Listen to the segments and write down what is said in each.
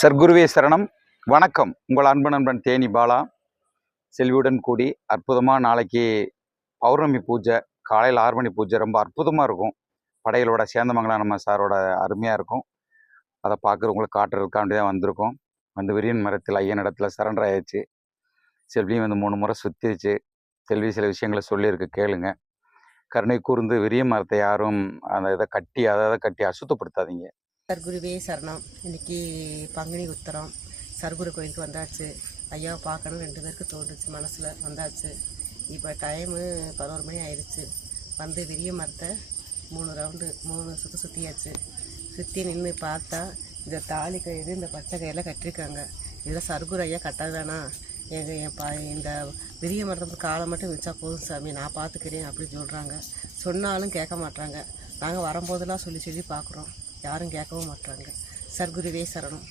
சர்க்குருவே சரணம். வணக்கம். உங்கள் அன்பு நண்பன் தேனி பாலா. செல்வியுடன் கூடி அற்புதமாக நாளைக்கு பௌர்ணமி பூஜை, காலையில் 6 மணி பூஜை ரொம்ப அற்புதமாக இருக்கும். படைகளோட சேந்தமங்கலம் நம்ம சாரோட அருமையாக இருக்கும். அதை பார்க்குறவங்களுக்கு காட்டுறதுக்காண்டி தான் வந்திருக்கோம். வந்து விரியன் மரத்தில் ஐயன் இடத்துல சரண்டர் ஆயிடுச்சு. செல்வியும் வந்து 3 முறை சுற்றிடுச்சு. செல்வி சில விஷயங்களை சொல்லியிருக்கு, கேளுங்க. கருணை கூர்ந்து விரிய மரத்தை யாரும் அதை கட்டி அசுத்தப்படுத்தாதீங்க. சர்க்குருவே சரணம். இன்னைக்கு பங்குனி உத்தரம், சர்க்குரு கோயிலுக்கு வந்தாச்சு. ஐயாவை பார்க்கணும் 2 பேருக்கு தோன்றுச்சு, மனசில் வந்தாச்சு. இப்போ டைமு 11 மணி ஆயிடுச்சு. வந்து விரிய மரத்தை 3 சுற்று சுற்றியாச்சு. சுற்றி நின்று பார்த்தா இந்த தாலி கயிறு, இந்த பச்சை கயிறில் கட்டிருக்காங்க. இதில் சர்க்குரு ஐயா கட்டாதானா, இந்த விரிய மரத்தை காலை மட்டும் வச்சா போதும் சாமி, நான் பார்த்துக்கிறேன் அப்படின்னு சொல்கிறாங்க. சொன்னாலும் கேட்க மாட்டாங்க. நாங்கள் வரும்போதெல்லாம் சொல்லி பார்க்குறோம், யாரும் கேட்கவும் மாட்டாங்க. சர்க்குருவே சரணம்.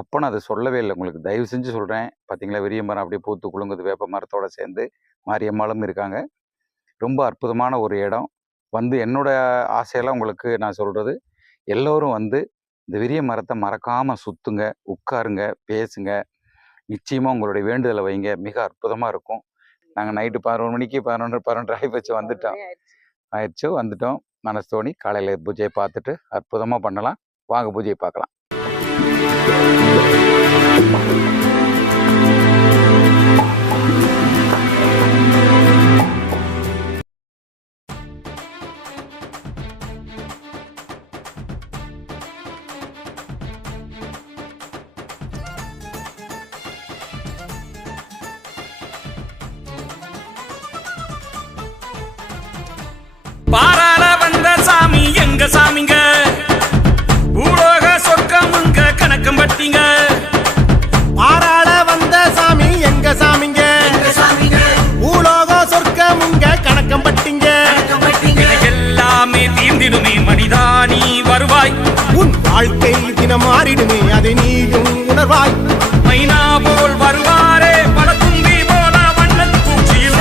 அப்போ நான் அதை சொல்லவே இல்லை உங்களுக்கு, தயவு செஞ்சு சொல்கிறேன். பார்த்தீங்களா, விரிய மரம் அப்படியே பூத்து குலுங்குது. வேப்ப மரத்தோடு சேர்ந்து மாரியம்மாளும் இருக்காங்க. ரொம்ப அற்புதமான ஒரு இடம். வந்து என்னோட ஆசையெல்லாம் உங்களுக்கு நான் சொல்கிறது, எல்லோரும் வந்து இந்த விரிய மரத்தை மறக்காமல் சுற்றுங்க, உட்காருங்க, பேசுங்க. நிச்சயமாக உங்களுடைய வேண்டுதலை வைங்க, மிக அற்புதமாக இருக்கும். நாங்கள் நைட்டு 11 மணிக்கு 11 ஆகி வந்துட்டோம். மனசு தோணி காலையில் பூஜையை பார்த்துட்டு அற்புதமாக பண்ணலாம். வாங்க பூஜையை பார்க்கலாம். பாராள வந்த சாமி எங்க சாமிங்க, பூலோக சொர்க்கமுங்க கணக்கம் பட்டிங்க. பாராள வந்த சாமி எங்க சாமிங்க, பூலோக சொர்க்கமுங்க கணக்கம் பட்டிங்க. எல்லாமே தீர்ந்திடுமே மனிதா நீ வருவாய், உன் வாழ்க்கை தினம் மாறிடுமே அதை நீயும் உணர்வாய். மைனா போல் வருவாரே பல தும்பி போல வண்ணத் பூச்சியில்.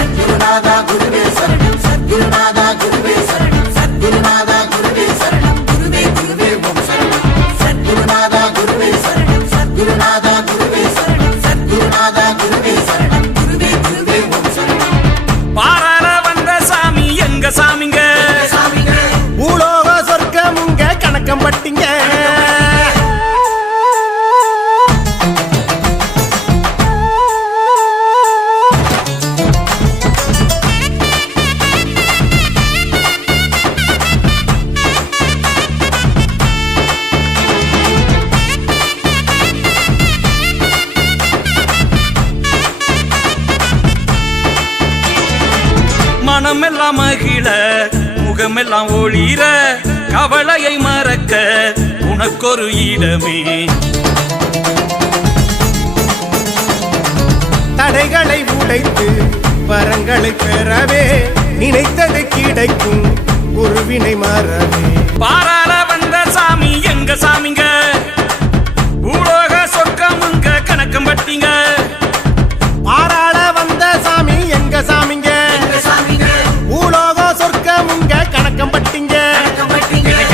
பாராள வந்த சாமி எங்க சாமிங்க, பூலோக சொர்க்கமுங்க கணக்கம் பட்டிங்க. மனமெல்லாம் மகிழ முகமெல்லாம் ஒளிர, கவலையை மறக்க உனக்கொரு இடமே. தடைகளை உடைத்து வரங்களை பெறவே, நினைத்தது கிடைக்கும் குருவினை மறவே. பாராள வந்த சாமி எங்க சாமிங்க, பூலோக சொர்க்கமுங்க கணக்கம் பட்டிங்க. பாராள வந்த சாமி எங்க சாமிங்க, பூலோக சொர்க்கமுங்க கணக்கம் பட்டிங்க.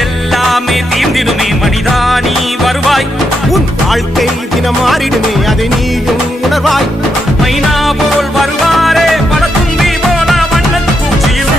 எல்லாமே தீர்ந்திடுமே மனிதா நீ வருவாய், உன் வாழ்க்கை தினம் மாறிடுமே அதை நீயும் உணர்வாய். மைனா போல் வருவாரே பல தும்பி போல வண்ணத் பூச்சியில்.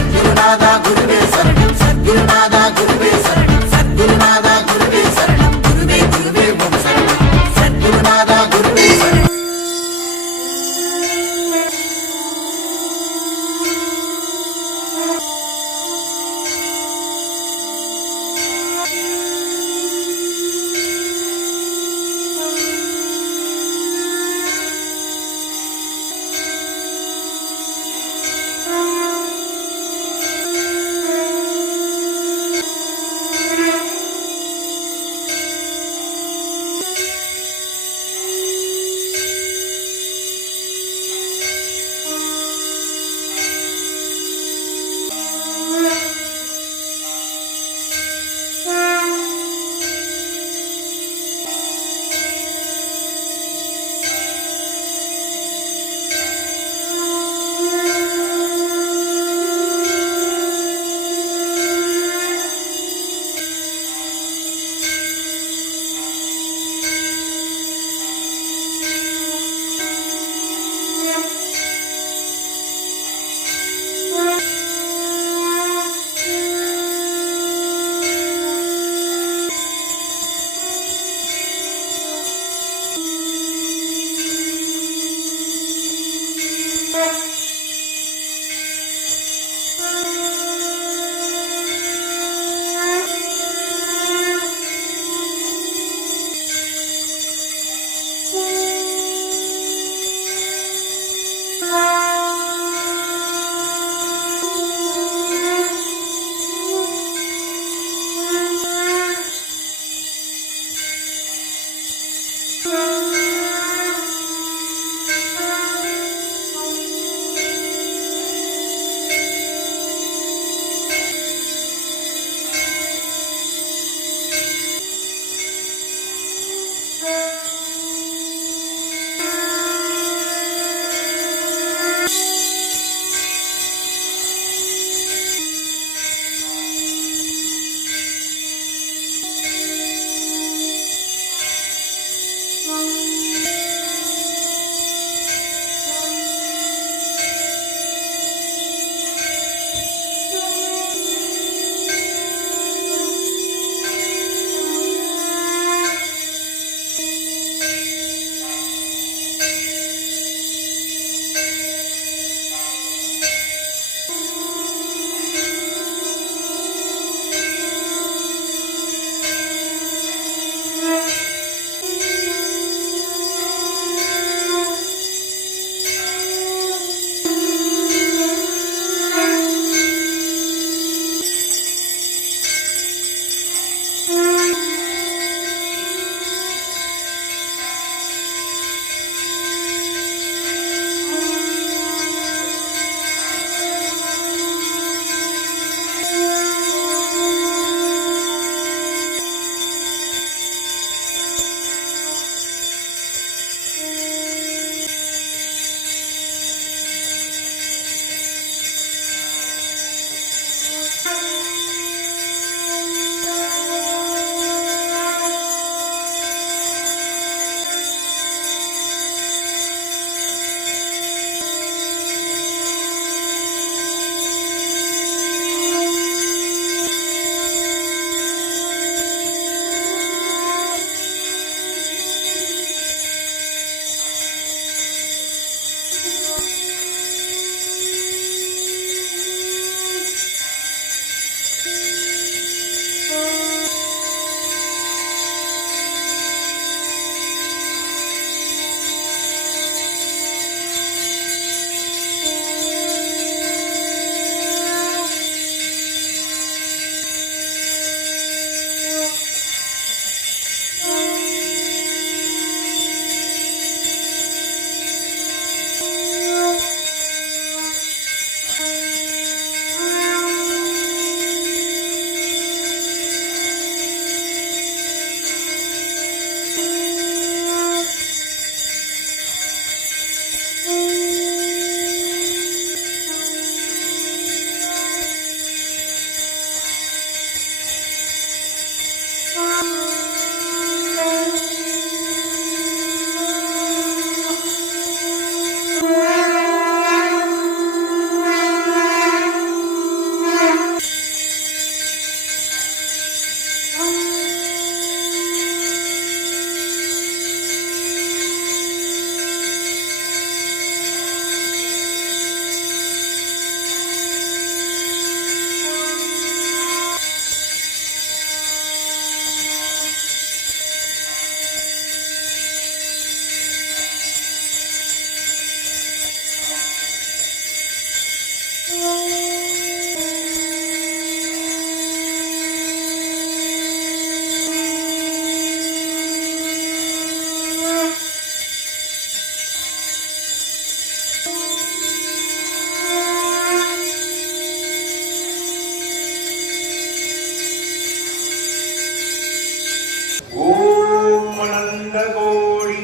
ஓம் அனந்த கோடி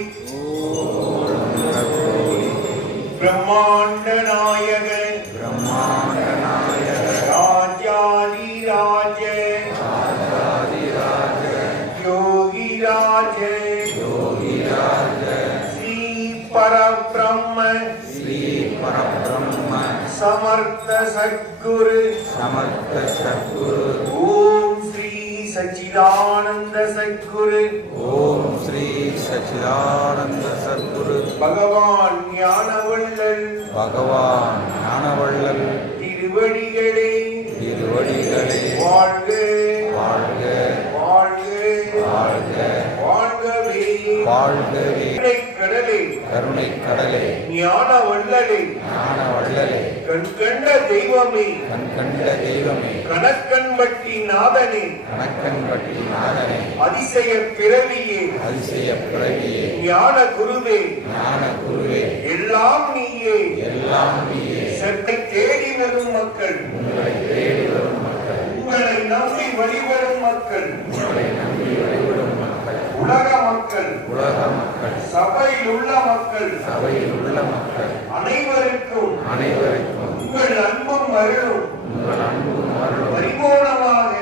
பிரம்மாண்ட நாயக ராஜாதிராஜ யோகிராஜ ஸ்ரீ பரபிரம்ம समर्थ सद्गुरु ओम श्री सच्चिदानंद सद्गुरु ஓம் ஸ்ரீ சச்சிதானந்த சத்குரு भगवान ஞானவள்ளல் பகவான் ஞானவள்ளல் திருவடிகளே வாழ்க வாழ்க வாழ்க வாழ்கவே வாழ்கவே கடலே கருணை கடலே ஞான வள்ளலே ஞான வள்ளலே கண் கண்ட தெய்வமே கண் கண்ட தெய்வமே கணக்கன்பட்டி நாதனே கணக்கன்பட்டி நாதனே அதிசய பிறவியே அதிசய பிறவியே ஞான குருவே ஞான குருவே எல்லாம் நீயே எல்லாம் நீயே சத்தை தேடி வரும் மக்கள் உங்களை தேடி வரும் மக்கள் உங்களை நம்பி வழிபடும் மக்கள் உங்களை நம்பி வழிபடும் மக்கள் உலக மக்கள் உலக மக்கள் சபையில் உள்ள மக்கள் சபையில் உள்ள மக்கள் அனைவருக்கும் அனைவருக்கும் உங்கள் அன்பும் அருளும் உங்கள் அன்பும் அருளும் பரிபூர்ணமாக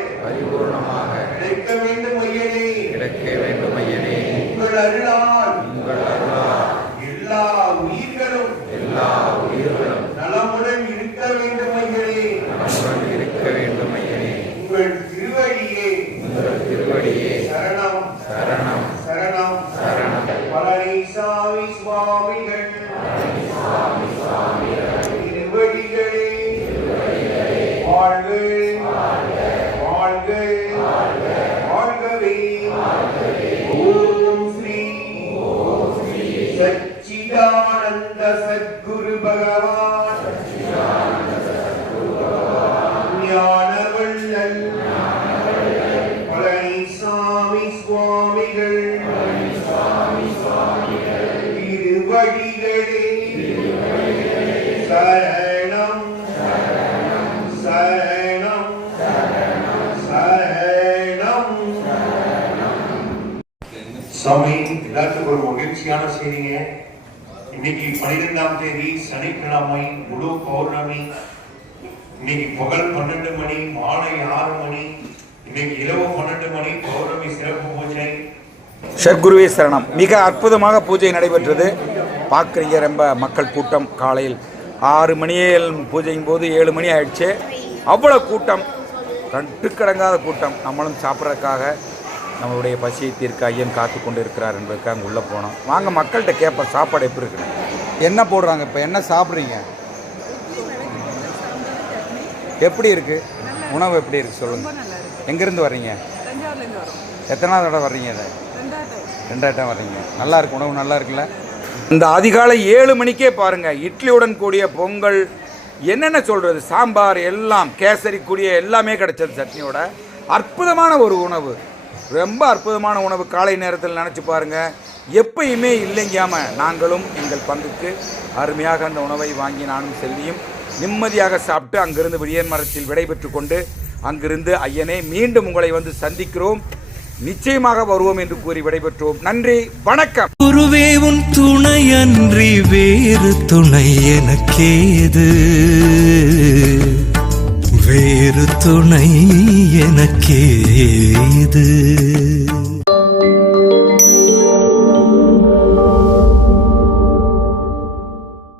கிடைக்க வேண்டும் ஐயனே கிடைக்க வேண்டும் ஐயனே உங்கள் அருளால் உங்கள் அருளால் எல்லா உயிர்களும் எல்லா உயிர்களும் நலமுடன் இருக்க வேண்டும் ஐயனே நலமுடன் இருக்க வேண்டும் ஐயனே உங்கள் திருவடியே உங்கள் திருவடியே சரணம் சரணம் சரணம் சரணம் பழனிசாமி சுவாமிகள் திருவடிகளே வாழ்க வாழ்க வாழ்கவே ஓம் ஸ்ரீ சச்சிதானந்த சத்குரு பகவான் ஞானவள்ளல் பழனிசாமி சுவாமிகள் திருவடிகளே சரணம் சரணம் சரணம். சாமி, எல்லாத்துக்கும் ஒரு மகிழ்ச்சியான செய்திங்க. இன்னைக்கு 12ஆம் தேதி சனிக்கிழமை, முழு பௌர்ணமி. இன்னைக்கு பகல் 12 மணி, மாலை 6 மணி, இன்னைக்கு இரவு 12 மணி பௌர்ணமி சிறப்பு பூஜை. சத்குருவே சரணம். மிக அற்புதமாக பூஜை நடைபெற்றது. பார்க்குறீங்க, ரொம்ப மக்கள் கூட்டம். காலையில் 6 மணியே பூஜையின் போது 7 மணி ஆயிடுச்சு. அவ்வளோ கூட்டம், கட்டுக்கடங்காத கூட்டம். நம்மளும் சாப்பிட்றதுக்காக நம்மளுடைய பசியை தீர்க்க ஐயன் காத்து கொண்டு இருக்கிறார் என்பதுக்காக அங்கே உள்ளே போனோம். வாங்க மக்கள்கிட்ட கேட்போம், சாப்பாடு எப்படி இருக்குன்னு. என்ன போடுறாங்க இப்போ? என்ன சாப்பிட்றீங்க? எப்படி இருக்குது உணவு? எப்படி இருக்குது சொல்லுங்கள். எங்கேருந்து வர்றீங்க? எத்தனாவது தடவை வர்றீங்க? இதை 2வது டைம் வர்றீங்க. நல்லா இருக்கு, உணவு நல்லா இருக்குல்ல. இந்த அதிகாலை 7 மணிக்கே பாருங்கள், இட்லியுடன் கூடிய பொங்கல், என்னென்ன சொல்கிறது, சாம்பார், எல்லாம் கேசரி கூடிய எல்லாமே கிடைச்சது. சட்னியோட அற்புதமான ஒரு உணவு, ரொம்ப அற்புதமான உணவு. காலை நேரத்தில் நினச்சி பாருங்கள், எப்பயுமே இல்லைங்காமல் நாங்களும் எங்கள் பங்குக்கு அருமையாக அந்த உணவை வாங்கி நானும் செல்வியும் நிம்மதியாக சாப்பிட்டு அங்கிருந்து விடியன் மரத்தில் விடைபெற்று கொண்டு அங்கிருந்து ஐயனே மீண்டும் உங்களை வந்து சந்திக்கிறோம், நிச்சயமாக வருவோம் என்று கூறி விடைபெற்றோம். நன்றி, வணக்கம். குருவே உன் துணையன்றி வேறு துணை எனக்கேது, வேறு துணை எனக்கேது.